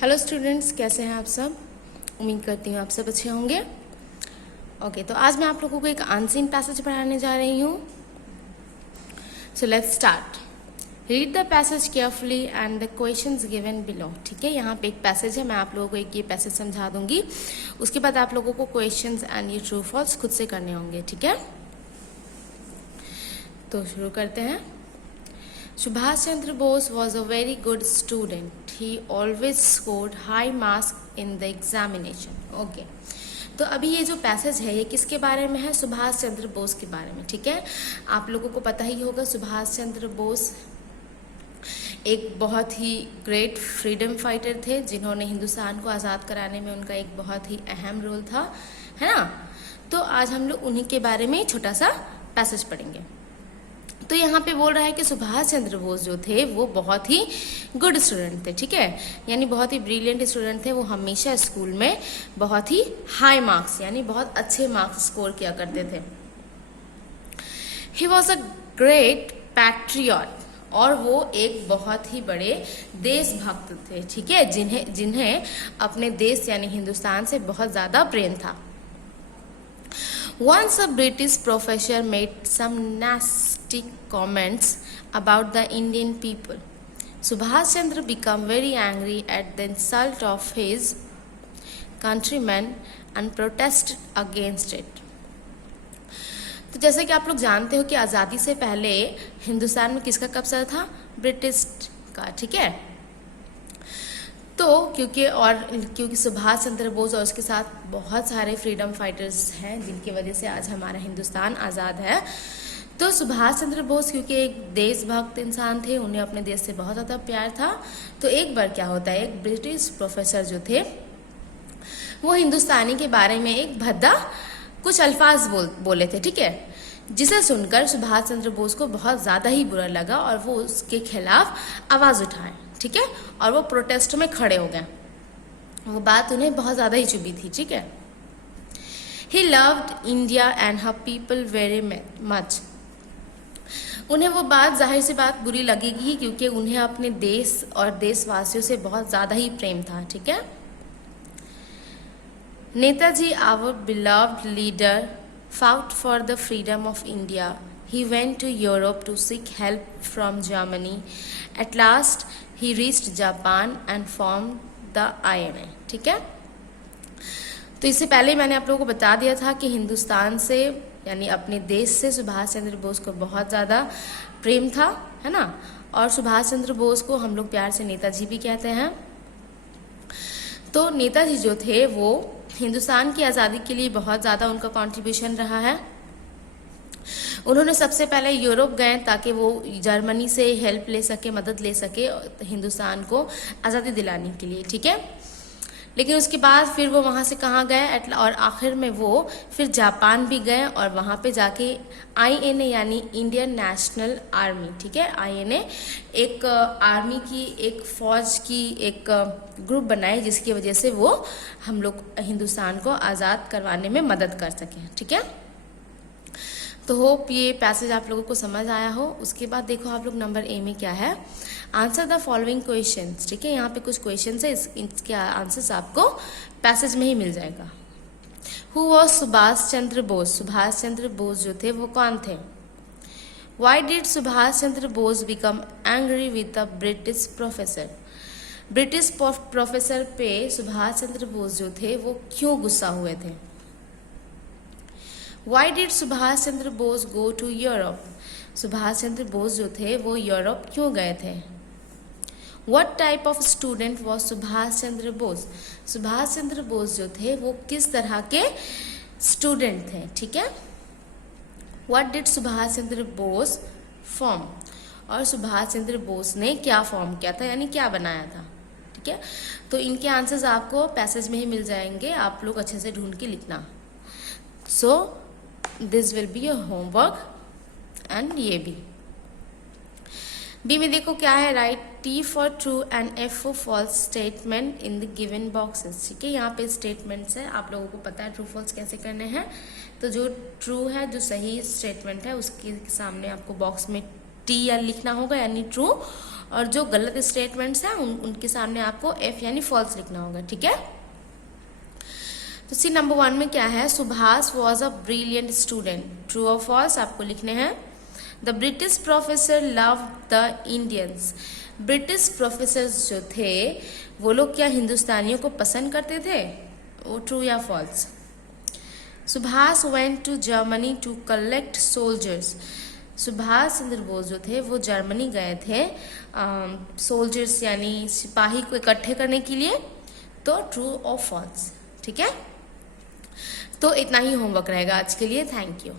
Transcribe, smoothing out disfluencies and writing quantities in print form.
Hello students, कैसे हैं आप सब। उम्मीद करती हूँ आप सब अच्छे होंगे। ओके, तो आज मैं आप लोगों को एक अनसीन पैसेज पढ़ाने जा रही हूँ। So let's start. Read the passage carefully and the questions given below. ठीक है, यहाँ पे एक पैसेज है, मैं आप लोगों को एक ये पैसेज समझा दूंगी। उसके बाद आप लोगों को क्वेश्चंस एंड ये ट्रू फॉल्स खुद से करने होंगे। ठीक है, तो शुरू करते हैं। Subhash Chandra Bose was a very good student. He always scored high marks in the examination. Okay. तो अभी ये जो पैसेज है ये किसके बारे में है? सुभाष चंद्र बोस के बारे में। ठीक है, आप लोगों को पता ही होगा सुभाष चंद्र बोस एक बहुत ही ग्रेट फ्रीडम फाइटर थे, जिन्होंने हिंदुस्तान को आज़ाद कराने में उनका एक बहुत ही अहम रोल था, है ना। तो आज हम लोग उन्हीं के बारे में छोटा सा पैसेज पढ़ेंगे। तो यहाँ पे बोल रहा है कि सुभाष चंद्र बोस जो थे वो बहुत ही गुड स्टूडेंट थे। ठीक है, यानी बहुत ही ब्रिलियंट स्टूडेंट थे। वो हमेशा स्कूल में बहुत ही हाई मार्क्स यानी बहुत अच्छे मार्क्स स्कोर किया करते थे। He was a great patriot, और वो एक बहुत ही बड़े देशभक्त थे। ठीक है, जिन्हें अपने देश यानी हिंदुस्तान से बहुत ज़्यादा प्रेम था। Once a British professor made some nasty comments about the Indian people. Subhash Chandra became very angry at the insult of his countrymen and protested against it. तो जैसे कि आप लोग जानते हो कि आज़ादी से पहले हिंदुस्तान में किसका कब्जा था? ब्रिटिश का। ठीक है, तो क्योंकि सुभाष चंद्र बोस और उसके साथ बहुत सारे फ्रीडम फाइटर्स हैं जिनकी वजह से आज हमारा हिंदुस्तान आज़ाद है। तो सुभाष चंद्र बोस क्योंकि एक देशभक्त इंसान थे, उन्हें अपने देश से बहुत ज़्यादा प्यार था। तो एक बार क्या होता है, एक ब्रिटिश प्रोफेसर जो थे वो हिंदुस्तानी के बारे में एक भद्दा कुछ अल्फाज बोले थे। ठीक है, जिसे सुनकर सुभाष चंद्र बोस को बहुत ज़्यादा ही बुरा लगा और वो उसके खिलाफ आवाज़ उठाए। ठीक है, और वो प्रोटेस्ट में खड़े हो गए। वो बात उन्हें बहुत ज़्यादा ही चुभी थी। ठीक है, he loved India and her people very much. उन्हें वो बात, जाहिर सी बात, बुरी लगेगी क्योंकि उन्हें अपने देश और देशवासियों से बहुत ज़्यादा ही प्रेम था। ठीक है, Netaji our beloved leader fought for the freedom of India. He went to Europe to seek help from Germany. At last, he reached Japan and formed the INA. ठीक है, तो इससे पहले मैंने आप लोगों को बता दिया था कि हिंदुस्तान से यानी अपने देश से सुभाष चंद्र बोस को बहुत ज़्यादा प्रेम था, है ना। और सुभाष चंद्र बोस को हम लोग प्यार से नेताजी भी कहते हैं। तो नेताजी जो थे वो हिंदुस्तान की आज़ादी के लिए बहुत ज़्यादा उनका कंट्रीब्यूशन रहा है। उन्होंने सबसे पहले यूरोप गए ताकि वो जर्मनी से हेल्प ले सके, मदद ले सके हिंदुस्तान को आज़ादी दिलाने के लिए। ठीक है, लेकिन उसके बाद फिर वो वहाँ से कहाँ गए, और आखिर में वो फिर जापान भी गए और वहाँ पे जाके INA यानी इंडियन नेशनल आर्मी, ठीक है, INA एक आर्मी की, एक फ़ौज की एक ग्रुप बनाई जिसकी वजह से वो हम लोग हिंदुस्तान को आज़ाद करवाने में मदद कर सकें। ठीक है, तो होप ये पैसेज आप लोगों को समझ आया हो। उसके बाद देखो आप लोग नंबर ए में क्या है, आंसर द फॉलोइंग क्वेश्चंस। ठीक है, यहाँ पे कुछ क्वेश्चंस है, इसके आंसर्स आपको पैसेज में ही मिल जाएगा। Who was Subhash Chandra Bose? सुभाष चंद्र बोस जो थे वो कौन थे? Why did Subhash Chandra Bose become angry with the British professor? British professor पे सुभाष चंद्र बोस जो थे वो क्यों गुस्सा हुए थे? Why did Subhash Chandra Bose go to Europe? Subhash Chandra Bose जो थे वो यूरोप क्यों गए थे? What type of student was Subhash Chandra Bose? Subhash Chandra Bose जो थे वो किस तरह के स्टूडेंट थे? ठीक है, What did Subhash Chandra Bose form? और सुभाष चंद्र बोस ने क्या फॉर्म किया था यानी क्या बनाया था? ठीक है, तो इनके आंसर्स आपको पैसेज में ही मिल जाएंगे, आप लोग अच्छे से ढूंढ के लिखना। So this will be your homework. And ये भी बी में देखो क्या है, write T for true and F for false statement in the given boxes. ठीक है, यहाँ पे स्टेटमेंट्स है, आप लोगों को पता है ट्रू फॉल्स कैसे करने हैं। तो जो ट्रू है, जो सही स्टेटमेंट है, उसके सामने आपको बॉक्स में टी या लिखना होगा यानी ट्रू, और जो गलत स्टेटमेंट्स हैं उनके सामने आपको एफ यानी फॉल्स लिखना होगा, ठीक है। तो सी नंबर 1 में क्या है, Subhash was a brilliant student, true और फॉल्स आपको लिखने हैं। The British professor love the Indians, British professors जो थे वो लोग क्या हिंदुस्तानियों को पसंद करते थे, वो ट्रू या false. Subhash went to Germany to collect soldiers, Subhash Chandra Bose जो थे वो जर्मनी गए थे सोल्जर्स यानी सिपाही को इकट्ठे करने के लिए, तो ट्रू और फॉल्स, ठीक है। तो इतना ही होमवर्क रहेगा आज के लिए, थैंक यू।